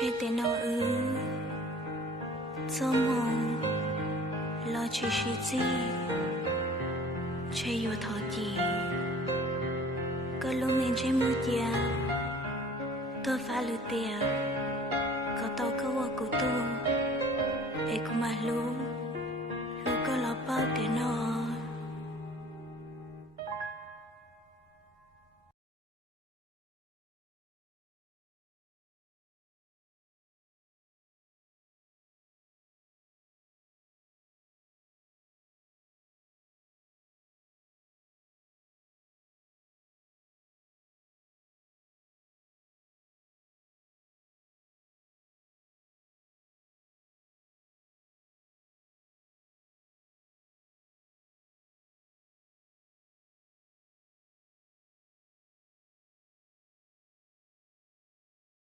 Che te no Zo mong Lo chi shi zi Che yo thọ chi Có lúc mình che mu tia Tôi phá lư tia Có tao có qua cụ tu Ê cụ mà lu Lu có lo bao tia nó